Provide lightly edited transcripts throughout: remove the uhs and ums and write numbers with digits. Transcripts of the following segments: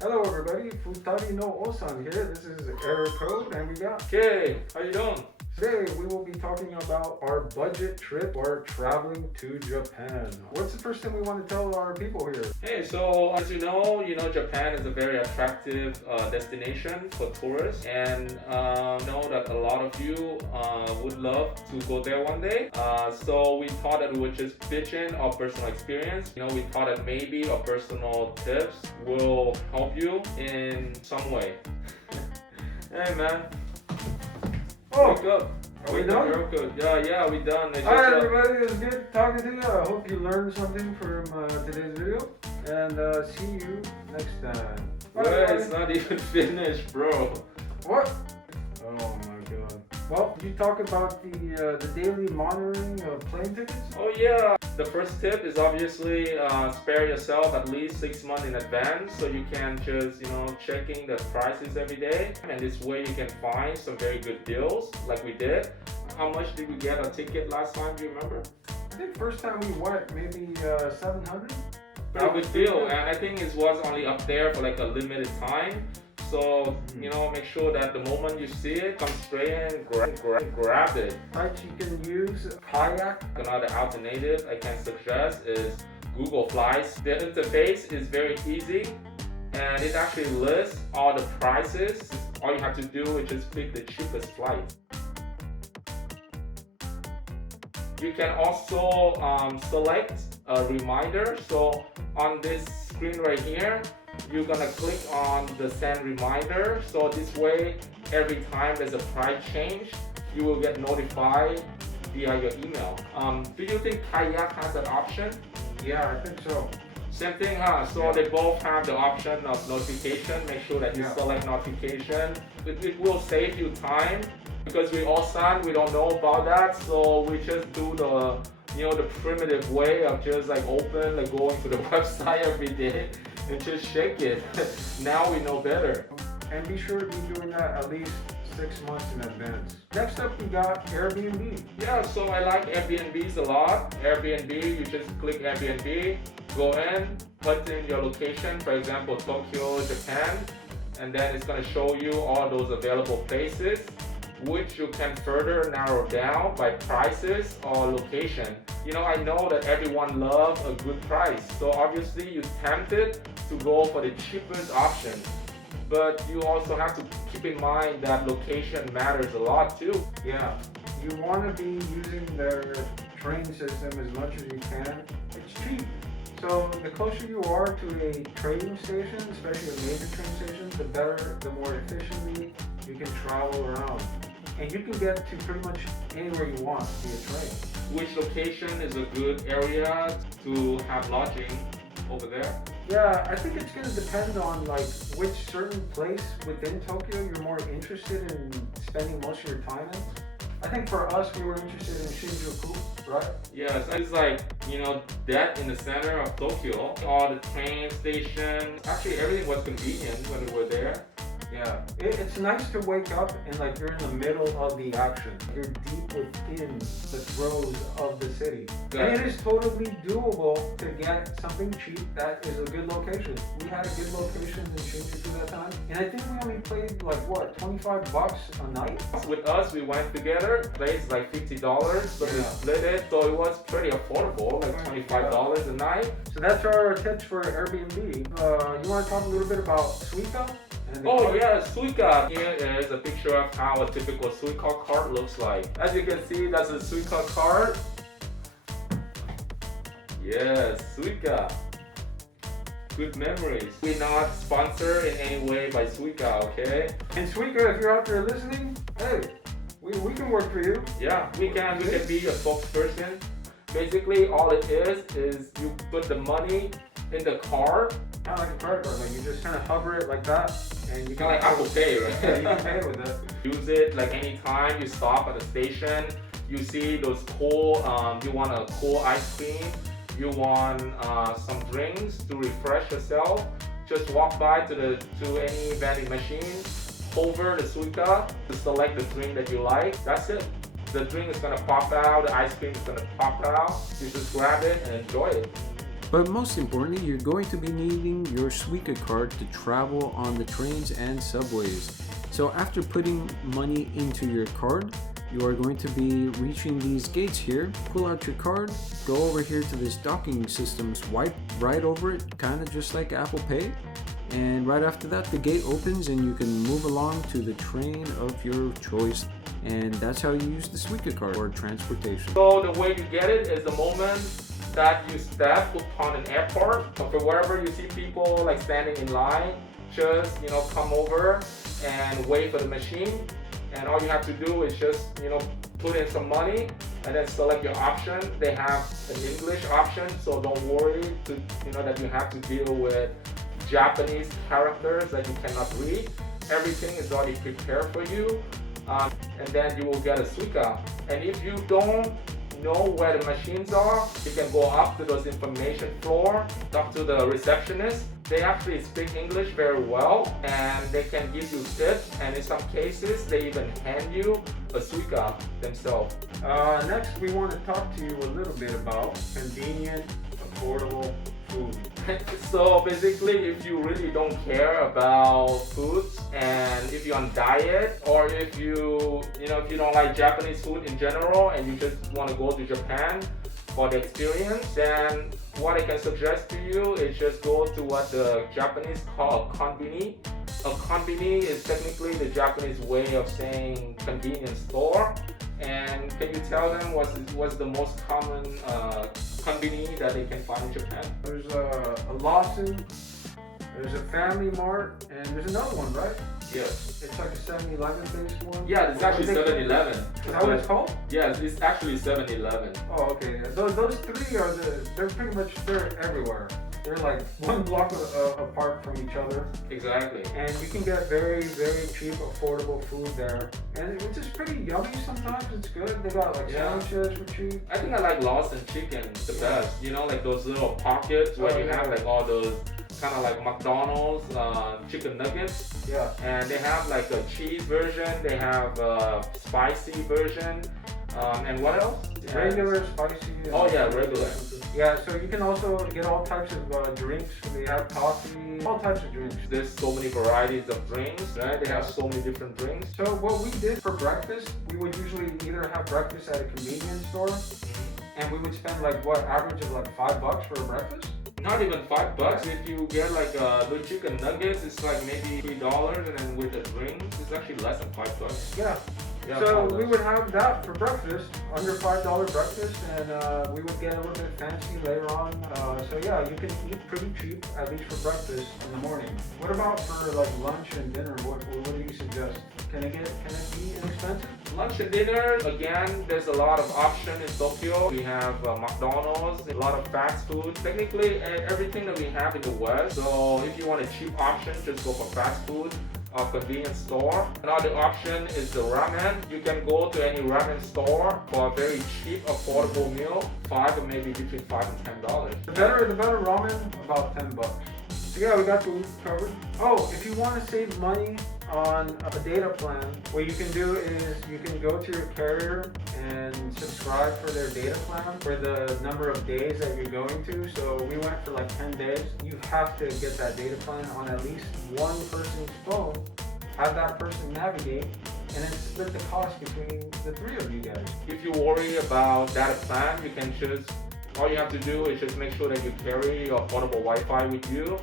Hello everybody, Futari no Ossan here. This is Error Code and we got Okay, how you doing? today we will be talking about our budget trip or traveling to Japan. What's the first thing we want to tell our people here? Hey, so as you know, Japan is a very attractive destination for tourists, and know that a lot of you would love to go there one day. So we thought that we would just pitch in our personal experience. We thought that maybe our personal tips will help you in some way. Hey man, wake up. Are we Wake up, done? real good. Yeah, we done. It's Alright just, everybody, it was good talking to you. I hope you learned something from today's video and see you next time. Bye, Wait, everybody. it's not even finished, bro. What? Oh my god. Well, you talk about the daily monitoring of plane tickets? Oh yeah, the first tip is obviously spare yourself at least 6 months in advance so you can just checking the prices every day, and this way you can find some very good deals like we did. How much did we get a ticket last time, do you remember? I think first time we went, maybe 700. A good deal, and I think it was only up there for like a limited time. So, make sure that the moment you see it, come straight in, grab it. Right, you can use Kayak. Another alternative I can suggest is Google Flights. The interface is very easy and it actually lists all the prices. All you have to do is just pick the cheapest flight. You can also select a reminder. So on this screen right here, you're gonna click on the send reminder. So this way, every time there's a price change, you will get notified via your email. Do you think Kayak has that option? Yeah, I think so. Same thing, huh? So Yeah. they both have the option of notification. Make sure that you select notification. It will save you time because we Ossan, we don't know about that. So we just do the the primitive way of just like going to the website every day and just shake it. Now we know better. And be sure to be doing that at least 6 months in advance. Next up, we got Airbnb. Yeah, so I like Airbnbs a lot. Airbnb, you just click Airbnb, go in, put in your location, for example, Tokyo, Japan, and then it's gonna show you all those available places, which you can further narrow down by prices or location. I know that everyone loves a good price, so obviously you're tempted to go for the cheapest option. But you also have to keep in mind that location matters a lot too. Yeah, you want to be using their train system as much as you can. It's cheap. So the closer you are to a train station, especially a major train station, the better, the more efficiently you can travel around. And you can get to pretty much anywhere you want via train. Which location is a good area to have lodging over there? Yeah, I think it's going to depend on which certain place within Tokyo you're more interested in spending most of your time in. I think for us, we were interested in Shinjuku, right? Yes, it's that in the center of Tokyo. All the train stations, actually everything was convenient when we were there. Yeah, it's nice to wake up and you're in the middle of the action. You're deep within the throes of the city. Yeah. And it is totally doable to get something cheap that is a good location. We had a good location in Shinjuku that time. And I think we only paid $25 a night? With us, we went together, place like $50, but we split it, so it was pretty affordable, like $25 a night. So that's our tips for Airbnb. You want to talk a little bit about Suica? Oh yeah, Suica. Here is a picture of how a typical Suica card looks like. As you can see, that's a Suica card. Yes, Suica. Good memories. We're not sponsored in any way by Suica, okay? And Suica, if you're out there listening, hey, we can work for you. Yeah, we can be a spokesperson. Basically, all it is you put the money in the card. Kind of like a credit card, you just kind of hover it like that, and you can like Apple Pay, right? Yeah, you can pay with it. Use it like anytime you stop at a station. You see those cool, you want a cool ice cream, you want some drinks to refresh yourself. Just walk by to any vending machine, hover the Suica to select the drink that you like. That's it. The drink is gonna pop out, the ice cream is gonna pop out. You just grab it and enjoy it. But most importantly, you're going to be needing your Suica card to travel on the trains and subways. So after putting money into your card, you are going to be reaching these gates here. Pull out your card, go over here to this docking system, swipe right over it, kind of just like Apple Pay. And right after that, the gate opens and you can move along to the train of your choice. And that's how you use the Suica card for transportation. So the way you get it is the moment that you step upon an airport, or for wherever you see people like standing in line, just come over and wait for the machine. And all you have to do is just put in some money and then select your option. They have an English option, so don't worry that you have to deal with Japanese characters that you cannot read. Everything is already prepared for you, and then you will get a Suica. And if you don't know where the machines are, you can go up to those information floor, talk to the receptionist. They actually speak English very well, and they can give you tips, and in some cases they even hand you a Suica themselves. Next, we want to talk to you a little bit about convenient, affordable food. So basically, if you really don't care about foods, and if you're on diet, or if you don't like Japanese food in general and you just want to go to Japan for the experience, then what I can suggest to you is just go to what the Japanese call a konbini. A konbini is technically the Japanese way of saying convenience store. And can you tell them what's the most common konbini that they can find in Japan? There's a Lawson, there's a Family Mart, and there's another one, right? Yes. It's like a 7-Eleven based one. Yeah, it's actually 7-Eleven. Is that what it's called? Yes, it's actually 7-Eleven. Oh, okay. Those three are they're everywhere. They're like one block apart from each other. Exactly. And you can get very, very cheap, affordable food there. And it's just pretty yummy sometimes. It's good. They got like sandwiches for cheap. I think I like Lawson chicken the best. Like those little pockets where you have like all those kind of like McDonald's chicken nuggets. Yeah. And they have like a cheese version. They have a spicy version. And what else? Regular, spicy. Oh yeah, regular. Yeah, so you can also get all types of drinks. They have coffee, all types of drinks. There's so many varieties of drinks, right? They have so many different drinks. So what we did for breakfast, we would usually either have breakfast at a convenience store, and we would spend like average of like $5 for a breakfast. Not even $5. If you get like the chicken nuggets, it's like maybe $3, and then with the drinks, it's actually less than $5. Yeah. Yeah, so $5. we would have that for breakfast, under $5 breakfast, and we would get a little bit fancy later on. So yeah, you can eat pretty cheap, at least for breakfast in the morning. What about for like lunch and dinner? What do you suggest? Can it be inexpensive? Lunch and dinner, again, there's a lot of option in Tokyo. We have McDonald's, a lot of fast food. Technically, everything that we have in the West. So if you want a cheap option, just go for fast food. A convenience store. Another option is the ramen. You can go to any ramen store for a very cheap, affordable meal, or maybe between $5 and $10. The better ramen, about $10. So yeah, we got food covered. Oh, if you want to save money on a data plan, what you can do is you can go to your carrier and subscribe for their data plan for the number of days that you're going to. So we went for like 10 days. You have to get that data plan on at least one person's phone, have that person navigate, and then split the cost between the three of you guys. If you worry about data plan, you can just, all you have to do is just make sure that you carry your portable Wi-Fi with you,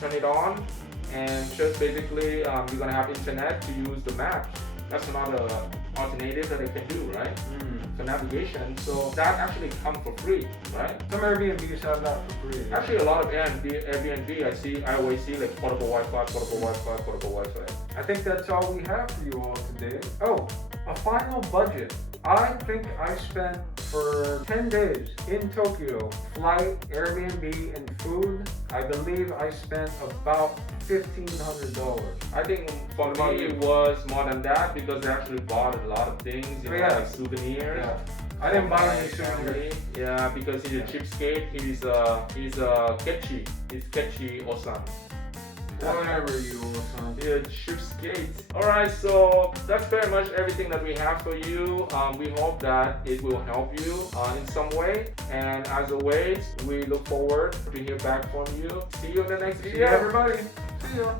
turn it on, and just basically you're gonna have internet to use the maps. That's another alternative that they can do, right? For navigation. So that actually comes for free, right? Some Airbnbs have that for free. Actually, a lot of Airbnb, I always see like portable Wi-Fi, portable Wi-Fi, portable Wi-Fi. I think that's all we have for you all today. Oh, a final budget. I think I spent for 10 days in Tokyo, flight, Airbnb, and food. I believe I spent about $1,500. I think for me it was more than that because I actually bought a lot of things, like souvenirs. Yeah. I didn't buy any souvenirs. Yeah, because he's a cheapskate. He's a catchy. He's catchy Ossan. Whatever you will, son. Yeah, cheapskate. Alright, so that's very much everything that we have for you. We hope that it will help you in some way. And as always, we look forward to hear back from you. See you in the next See video. you, everybody. See ya.